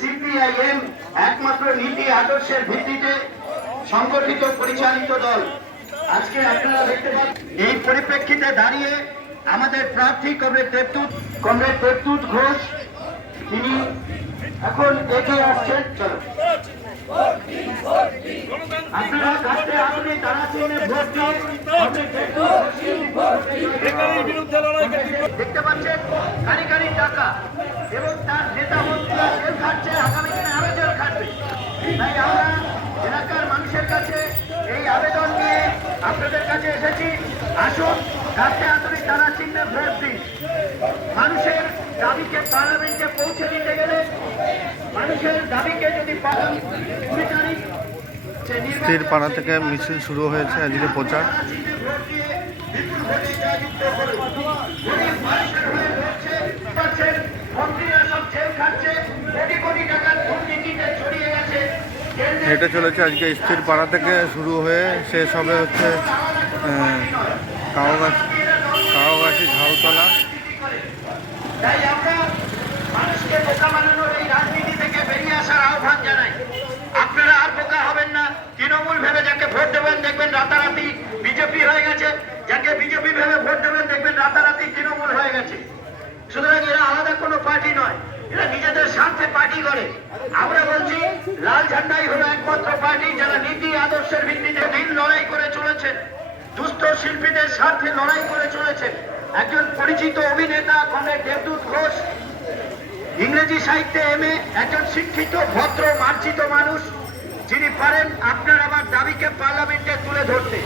CPIM একমাত্র নীতি আদর্শের ভিত্তিতে সংগঠিত পরিচালিত দল আজকে আপনারা দেখতে পাচ্ছেন এই পরিপ্রেক্ষিতে দাঁড়িয়ে আমাদের প্রার্থী কমরেড দেবদূত কমরেড দেবদূত ঘোষ তিনি এখন দেখে আসছেন দেখতে পাচ্ছেন কারি কারি টাকা এবং তার নেতা মন্ত্রী তাতে তারা মানুষের পৌঁছে গেলে মানুষের যদি পাড়া থেকে মিছিল শুরু হয়েছে আজকে প্রচার এটা চলেছে আজকে স্থির পাড়া থেকে শুরু হয়ে শেষ হবে হচ্ছে কাগজ তাই আমরা মানুষকে বোকা বানানোর এই রাজনীতি থেকে বেরিয়ে আসার আহ্বান জানাই আপনারা আর বোকা হবেন না তৃণমূল ভেবে যাকে ভোট দেবেন দেখবেন রাতারাতি বিজেপি হয়ে গেছে যাকে বিজেপি ভেবে ভোট দেবেন দেখবেন রাতারাতি তৃণমূল হয়ে গেছে সুতরাং এরা আলাদা কোনো পার্টি নয় এরা নিজেদের স্বার্থে পার্টি করে আমরা বলছি লাল ঝান্ডাই হলো একমাত্র পার্টি যারা নীতি আদর্শের ভিত্তিতে দিন লড়াই করে চলেছেন দুস্থ শিল্পীদের স্বার্থে লড়াই করে চলেছেন একজন পরিচিত অভিনেতা কমে দেবদূত ঘোষ ইংরেজি সাহিত্যে এম একজন শিক্ষিত ভদ্র মার্জিত মানুষ যিনি পারেন আপনার আমার দাবিকে পার্লামেন্টে তুলে ধরতে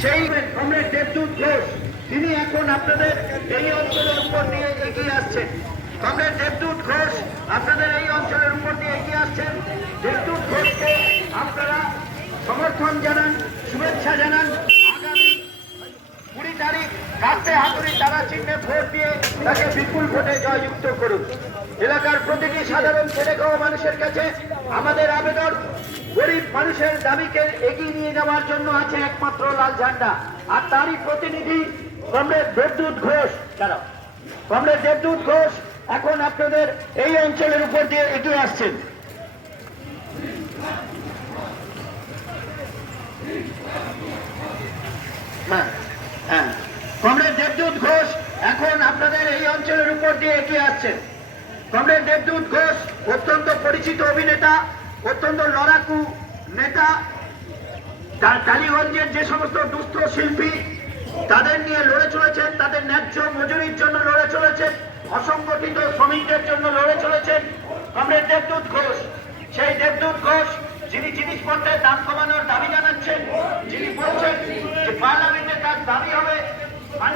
সেই কমরে দেবদূত ঘোষ তিনি এখন আপনাদের এই অঞ্চলের উপর নিয়ে এগিয়ে আসছেন কমরে দেবদূত ঘোষ আপনাদের এই অঞ্চলের উপর নিয়ে এগিয়ে আসছেন দেবদূত ঘোষকে আপনারা সমর্থন জানান শুভেচ্ছা জানান কাছে হাতুরি তারা চিহ্নে ভোট দিয়ে তাকে বিপুল ভোটে জয়যুক্ত করুন এলাকার প্রতিটি সাধারণ ছেলে মানুষের কাছে আমাদের আবেদন গরিব মানুষের দাবিকে এগিয়ে নিয়ে যাওয়ার জন্য আছে একমাত্র লাল ঝান্ডা আর তারই প্রতিনিধি কমরেড বিদ্যুৎ ঘোষ দাঁড়াও কমরেড বিদ্যুৎ ঘোষ এখন আপনাদের এই অঞ্চলের উপর দিয়ে এগিয়ে আসছেন হ্যাঁ হ্যাঁ কমরেড দেবদূত ঘোষ এখন আপনাদের এই অঞ্চলের উপর দিয়ে এগিয়ে আসছেন কমরেড দেবদূত ঘোষ অত্যন্ত পরিচিত অভিনেতা অত্যন্ত লড়াকু নেতা টালিগঞ্জের যে সমস্ত দুস্থ শিল্পী তাদের নিয়ে লড়ে চলেছেন তাদের ন্যায্য মজুরির জন্য লড়ে চলেছেন অসংগঠিত শ্রমিকদের জন্য লড়ে চলেছেন কমরেড দেবদূত ঘোষ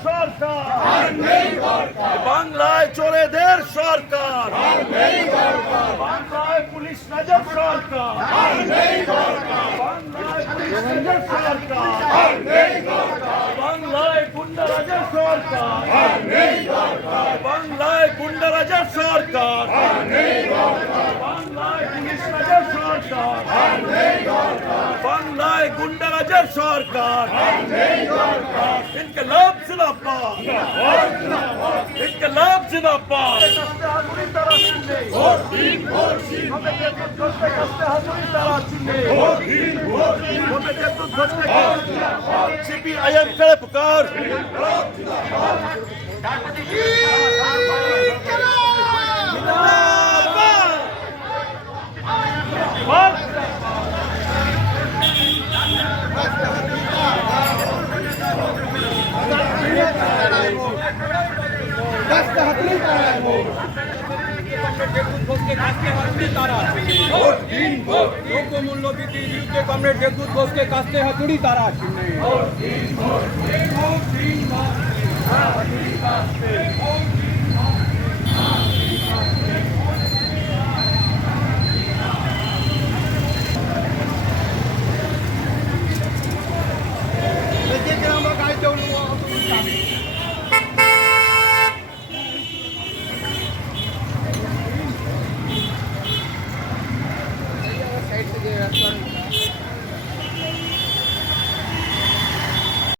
বাংলায় চলে দেড় সরকার বাংলায় পুলিশ নজর সরকার বাংলায় সরকার বাংলায় গুন্ডা রাজার সরকার বাংলায় গুন্ডা রাজার সরকার বাংলায় পুলিশ নজর সরকার ہر ہم ہیں سرکار ملک لاج انقلاب باد زندہ باد پکار ملک লোকমূল্য বৃদ্ধির বিরুদ্ধে কমরেড জগদ্দুত বোসকে কাছতে হাতুড়ি তারা ভোট ভোট